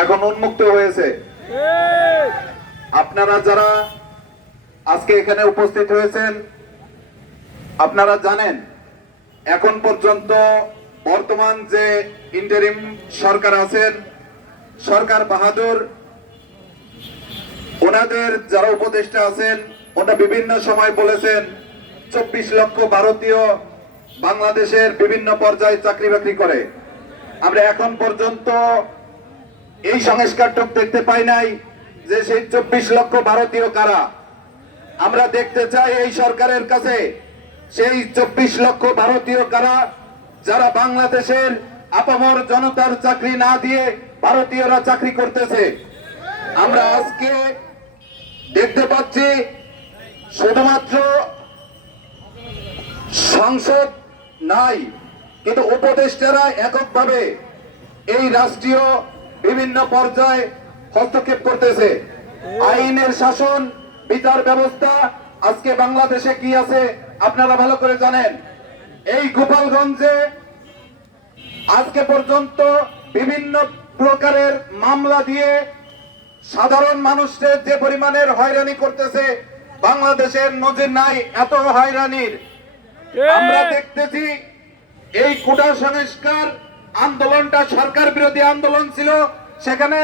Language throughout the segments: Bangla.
এখন উন্মুক্ত হয়েছে। আপনারা যারা আজকে এখানে উপস্থিত হয়েছেন, আপনারা জানেন এখন পর্যন্ত বর্তমান যে ইন্টারিম সরকার আছেন, সরকার বাহাদুর, ওনাদের যারা উপদেষ্টা আছেন, ওটা বিভিন্ন সময় বলেছেন 24 লক্ষ ভারতীয় বাংলাদেশের বিভিন্ন পর্যায়ে চাকরি বাকরি করে। আমরা এখন পর্যন্ত এই সংস্কারটুক দেখতে পাই নাই যে সেই 24 লক্ষ ভারতীয় কারা। আমরা দেখতে চাই এই সরকারের কাছে সেই 24 লক্ষ ভারতীয় কারা, যারা বাংলাদেশের আপামর জনতার চাকরি না দিয়ে ভারতীয়রা চাকরি করতেছে। আমরা আজকে দেখতে পাচ্ছি শুধুমাত্র সংসদ নাই, কিন্তু উপদেষ্টারা এককভাবে এই রাষ্ট্রীয় বিভিন্ন পর্যায়ে হস্তক্ষেপ করতেছে। আইনের শাসন, বিচার ব্যবস্থা আজকে বাংলাদেশে কি আছে আপনারা ভালো করে জানেন। এই গোপালগঞ্জে আজকে পর্যন্ত বিভিন্ন প্রকারের মামলা দিয়ে সাধারণ মানুষদের যে পরিমাণের হয়রানি করতেছে, বাংলাদেশের নজির নাই এত হয়রানির। আমরা দেখতেছি এই কোটা সংস্কার আন্দোলনটা সরকার বিরোধী আন্দোলন ছিল, সেখানে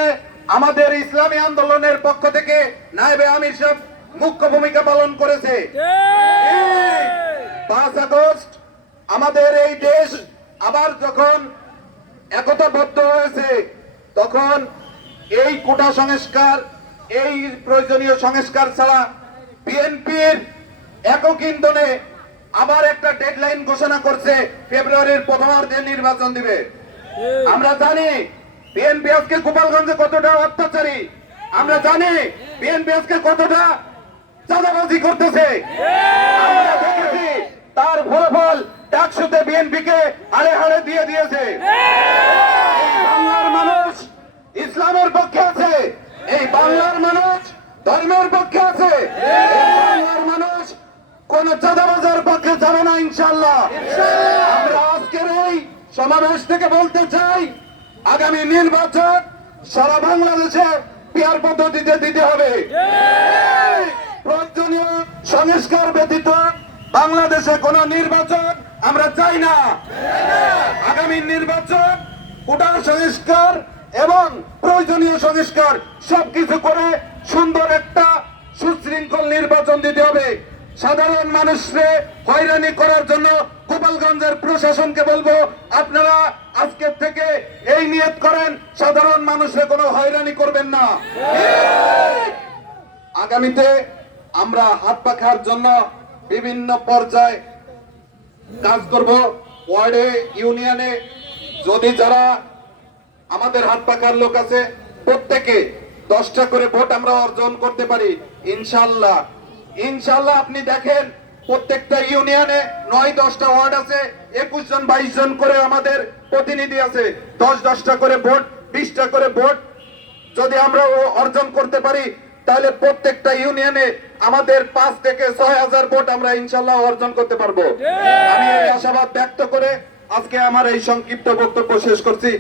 আমাদের ইসলামী আন্দোলনের পক্ষ থেকে নায়েবে আমির সাহেব মুখ্য ভূমিকা পালন করেছে। 5 আগস্ট আমাদের এই দেশ আবার যখন একতাবদ্ধ হয়েছে, তখন এই কোটা সংস্কার, এই প্রয়োজনীয় সংস্কার ছাড়া বিএনপির একক ইন্ধনে আবার একটা ডেডলাইন ঘোষণা করছে, ফেব্রুয়ারির প্রথমার্ধে নির্বাচন দিবে। আমরা জানি বিএনপি আজকে গোপালগঞ্জে কতটা অত্যাচারী, আমরা জানি বিএনপি আজকে কতটা চাঁদাবাজি করতেছে। আমরা দেখেছি তার ফলাফল ডাকসুতে বিএনপি কে হাড়ে হাড়ে দিয়ে দিয়েছে। এই বাংলার মানুষ ইসলামের পক্ষে আছে, এই বাংলার মানুষ ধর্মের পক্ষে আছে, এই বাংলার মানুষ কোন চাঁদাবাজার পক্ষে যাবে না ইনশাআল্লাহ। আমরা আজকের এই সমাবেশ থেকে বলতে চাই, আগামী নির্বাচন সারা বাংলাদেশে পিয়ার পদ্ধতিতে দিতে হবে। প্রয়োজনীয় সংস্কার ব্যতীত বাংলাদেশে কোন নির্বাচন আমরা চাই না। আগামী নির্বাচন কোটা সংস্কার এবং প্রয়োজনীয় সংস্কার সবকিছু করে সুন্দর একটা সুশৃঙ্খল নির্বাচন দিতে হবে। সাধারণ মানুষকে হয়রানি করার জন্য গোপালগঞ্জের প্রশাসনকে বলবো, আপনারা আজকের থেকে এই নিয়ত করেন সাধারণ মানুষকে কোনো হয়রানি করবেন না। আগামীতে আমরা হাত পাখার জন্য বিভিন্ন পর্যায়ে কাজ করব। ওয়ার্ডে, ইউনিয়নে যদি যারা আমাদের হাত পাখার লোক আছে, প্রত্যেকে 10টা করে ভোট আমরা অর্জন করতে পারি ইনশাআল্লাহ। ইনশাআল্লাহ আপনি দেখেন প্রত্যেকটা ইউনিয়নে 9-10টা ওয়ার্ড আছে, 21 জন 22 জন করে আমাদের প্রতিনিধি আছে। 10-10টা করে ভোট, 20টা করে ভোট যদি আমরা অর্জন করতে পারি, তাহলে প্রত্যেকটা ইউনিয়নে আমাদের 5 থেকে 6,000 ভোট আমরা ইনশাআল্লাহ অর্জন করতে পারবো। আমি এই আশাবাদ ব্যক্ত করে আজকে আমার এই সংক্ষিপ্ত বক্তব্য শেষ করছি।